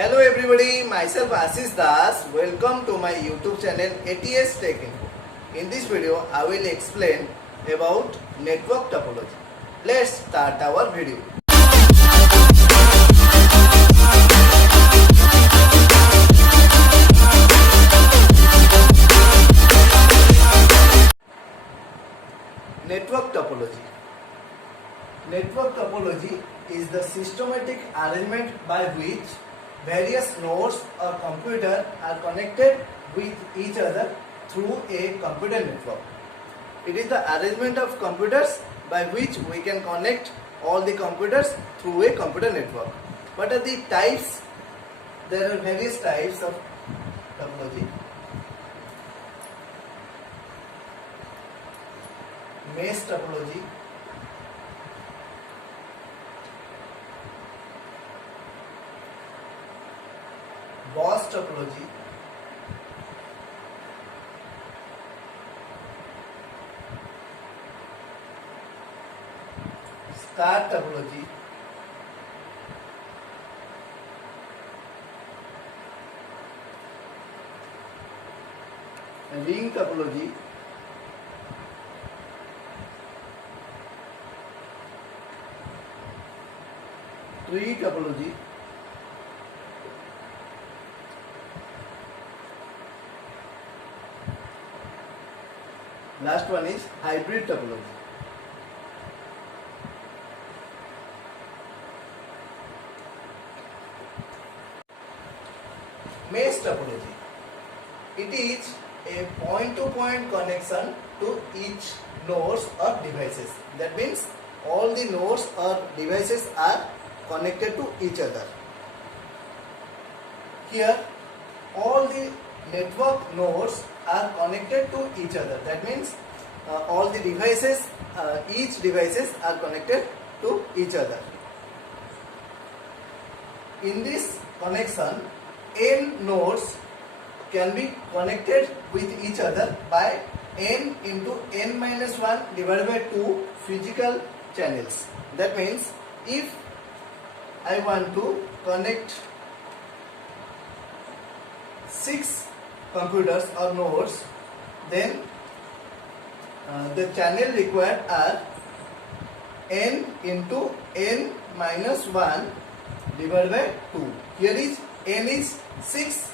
Hello everybody, myself Ashish Das. Welcome to my YouTube channel ATS Tech Info. In this video, I will explain about network topology. Let's start our video. Network topology. Network topology is the systematic arrangement by which various nodes or computer are connected with each other through a computer network. It is the arrangement of computers by which we can connect all the computers through a computer network. What are the types? There are various types of topology. Mesh topology, Gauss topology, star topology, ring topology, tree topology, last one is hybrid topology. Mesh topology. It is a point-to-point connection to each nodes or devices. That means all the nodes or devices are connected to each other. Here all the network nodes are connected to each other. That means all the devices, each devices are connected to each other. In this connection, n nodes can be connected with each other by n into n minus 1 divided by 2 physical channels. That means if I want to connect 6 computers or nodes, then the channel required are n into n minus 1 divided by 2. Here is n is 6,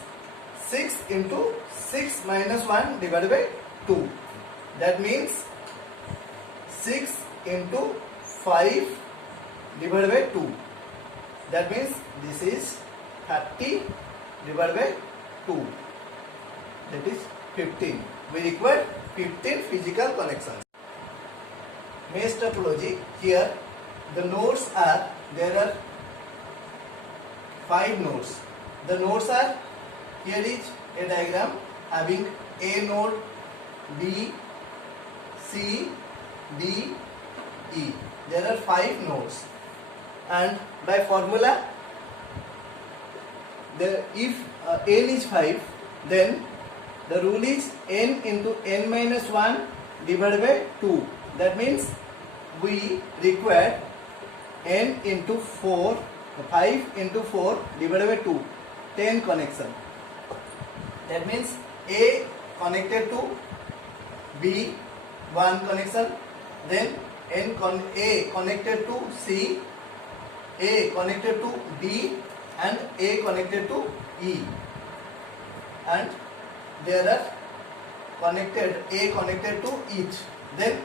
6 into 6 minus 1 divided by 2. That means 6 into 5 divided by 2. That means this is 30 divided by 2. That is 15. We require 15 physical connections. Mesh topology. Here the nodes are, there are 5 nodes. The nodes are, here is a diagram having A node, B, C, D, E. There are 5 nodes, and by formula, if n is 5, then the rule is n into n minus 1 divided by 2. That means we require n into 4, 5 into 4 divided by 2, 10 connection. That means A connected to B, 1 connection, then A connected to C, A connected to D, and A connected to E. And there are connected, A connected to each. Then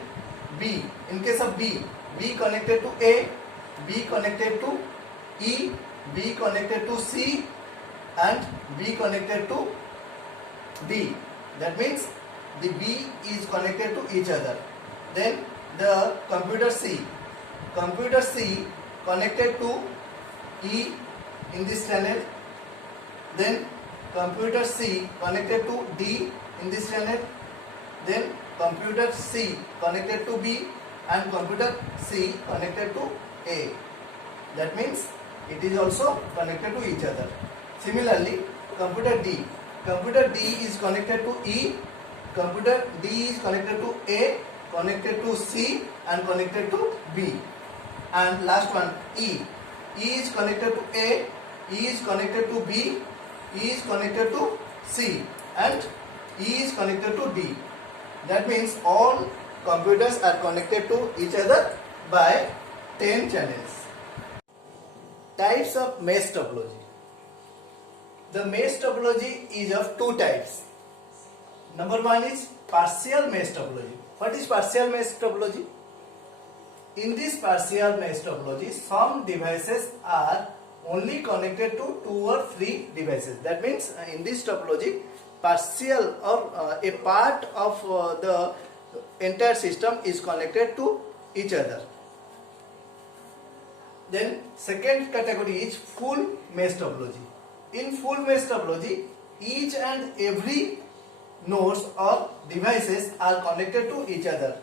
B, in case of B, B connected to A, B connected to E, B connected to C, and B connected to D. That means the B is connected to each other. Then the computer C connected to E in this channel. Then computer C connected to D in this channel. Then computer C connected to B, and computer C connected to A. That means it is also connected to each other. Similarly, computer D is connected to E, computer D is connected to A, connected to C, and connected to B. And last one, E is connected to A, E is connected to B, E is connected to C, and E is connected to D. That means all computers are connected to each other by 10 channels. Types of mesh topology. The mesh topology is of two types. Number one is partial mesh topology. What is partial mesh topology? In this partial mesh topology, some devices are only connected to 2 or 3 devices. That means in this topology, partial or a part of the entire system is connected to each other. Then second category is full mesh topology. In full mesh topology, each and every nodes or devices are connected to each other.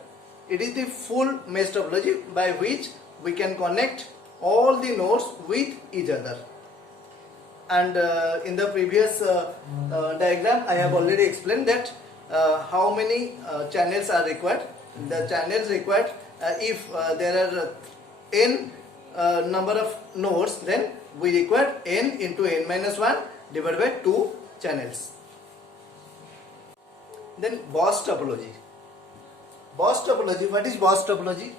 It is the full mesh topology by which we can connect all the nodes with each other. And in the previous diagram, I have already explained that how many channels are required. The channels required, if there are n number of nodes, then we require n into n minus 1 divided by 2 channels. Then Boss topology. Boss topology, what is Boss topology?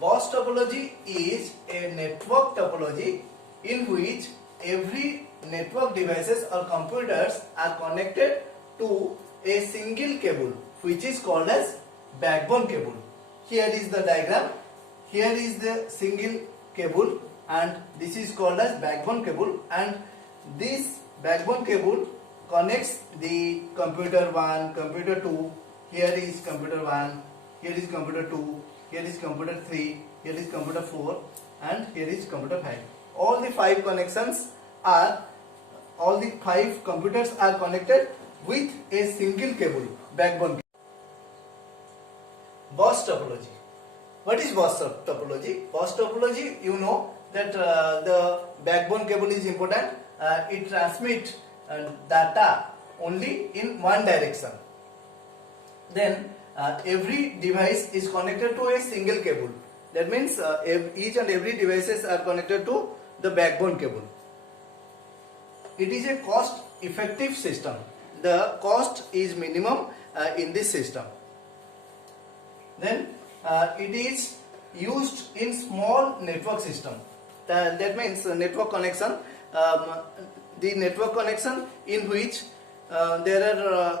Boss topology is a network topology in which every network devices or computers are connected to a single cable, which is called as backbone cable. Here is the diagram. Here is the single cable and this is called as backbone cable, and this backbone cable connects the computer 1, computer 2, here is computer 1, here is computer 2, here is computer 3, here is computer 4, and here is computer 5. All the 5 computers are connected with a single cable, backbone cable. Boss topology. What is Boss topology? Boss topology, you know that the backbone cable is important. It transmits data only in one direction. Then every device is connected to a single cable. That means each and every devices are connected to the backbone cable. It is a cost effective system. The cost is minimum in this system. Then it is used in small network system. That means network connection. The network connection in which there are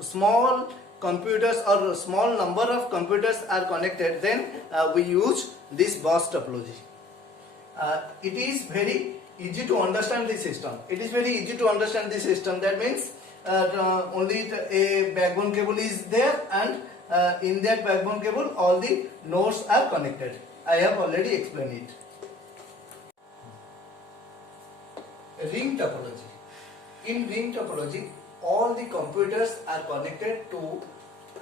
small computers or small number of computers are connected, then we use this Boss topology. It is very easy to understand the system. It is very easy to understand the system. That means only a backbone cable is there, and in that backbone cable all the nodes are connected. I have already explained it. Ring topology. In ring topology, all the computers are connected to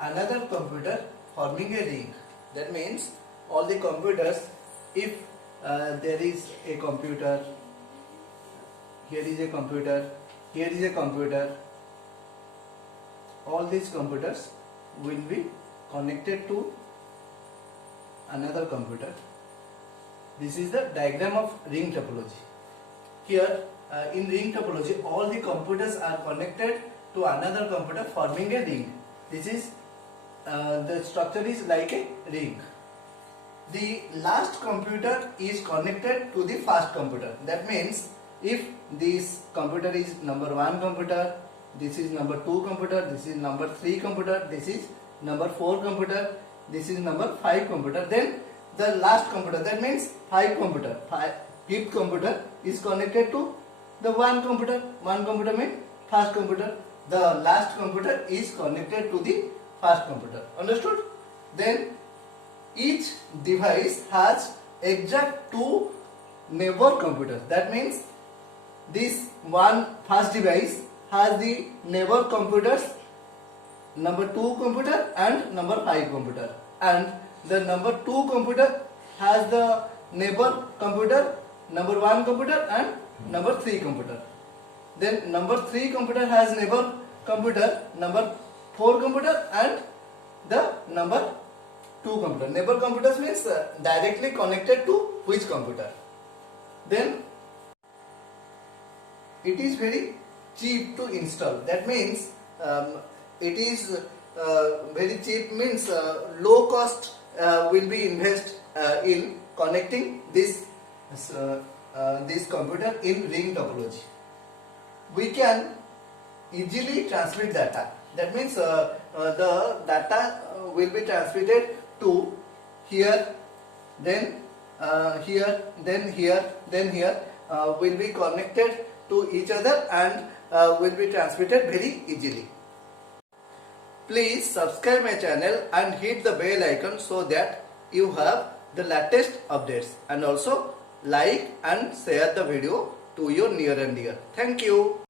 another computer forming a ring. That means all the computers, if there is a computer, here is a computer, here is a computer, all these computers will be connected to another computer. This is the diagram of ring topology. Here in ring topology, all the computers are connected to another computer forming a ring. This is the structure is like a ring. The last computer is connected to the first computer. That means if this computer is number 1 computer, this is number 2 computer, this is number 3 computer, this is number 4 computer, this is number 5 computer, then the last computer, that means 5th computer is connected to the 1 computer. 1 computer means first computer. The last computer is connected to the first computer. Understood? Then each device has exact 2 neighbor computers. That means this one first device has the neighbor computers number 2 computer and number 5 computer, and the number 2 computer has the neighbor computer number 1 computer and number 3 computer. Then number 3 computer has neighbor computer number 4 computer and the number 2 computer. Neighbor computers means directly connected to which computer. Then it is very cheap to install. That means it is very cheap means low cost will be invest in connecting this computer in ring topology. We can easily transmit data. That means the data will be transmitted to here, then here, then here, then here, will be connected to each other and will be transmitted very easily. Please subscribe my channel and hit the bell icon so that you have the latest updates, and also like and share the video to your near and dear. Thank you.